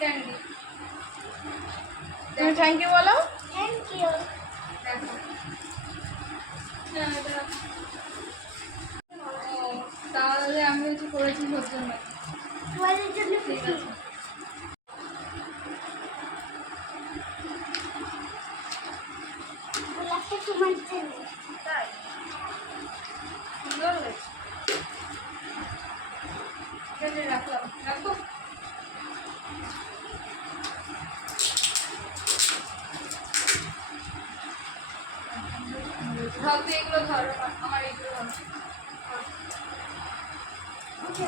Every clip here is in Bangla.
ক্যান্ডি। তুমি থ্যাংক ইউ বলো। Thank you. দেখো হ্যাঁ এটা ও তাহলে আমি হচ্ছে করেছি ওর জন্য। তোমাদের জন্য ঠিক আছে গোলাপটা তোমার জন্য। তাই সুন্দর হয়েছে। এটা রাখলাম রাখবো। ধর তুই এগুলো ধর আমার এগুলো ধর। ওকে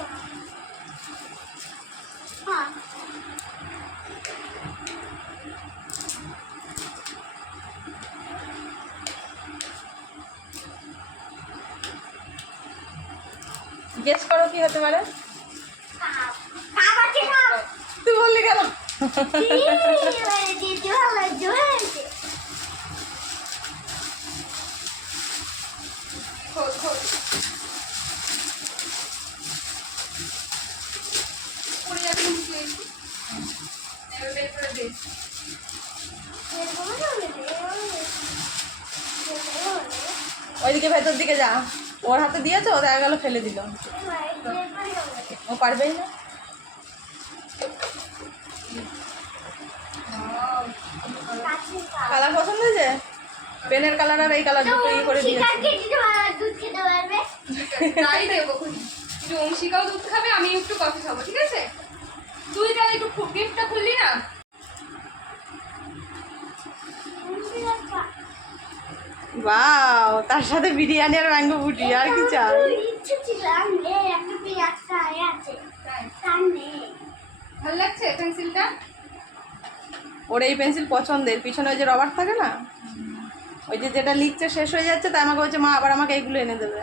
হ্যাঁ গেস করো কি হতে পারে। কাপ কাপ আছে কাপ। তুই বললি কেন? দিদি ভালো জোরে খোল খোল পড়ে যাবে নিচে। এবার বের করে দে। ওইদিকে ভেতর দিকে যা। ওর হাতে দিয়েছো, ও দেখা গেল ফেলে দিল। ও পারবেই না। কালার পছন্দ হয়েছে? পেনের কালার আর এই কালার দুটো ইয়ে করে দিয়েছে। দুধ খেতে পারবে। তাই দেবো খুশি। একটু অংশিকাও দুধ খাবে, আমি একটু কফি খাবো, ঠিক আছে? তুই তাহলে একটু গিফটটা খুললি না? বাও, তার সাথে বিরিয়ানি আর ম্যাঙ্গো ফুটি, আর কি চাই? ইচ্ছে ছিল একটা পেঁয়াজটা আছে তাই তার নেই। ভালো লাগছে পেন্সিলটা? ওর এই পেন্সিল পছন্দের, পিছনে ওই যে রবার থাকে না, ওই যে যেটা লিখছে শেষ হয়ে যাচ্ছে, তাই আমাকে বলছে মা আবার আমাকে এইগুলো এনে দেবে।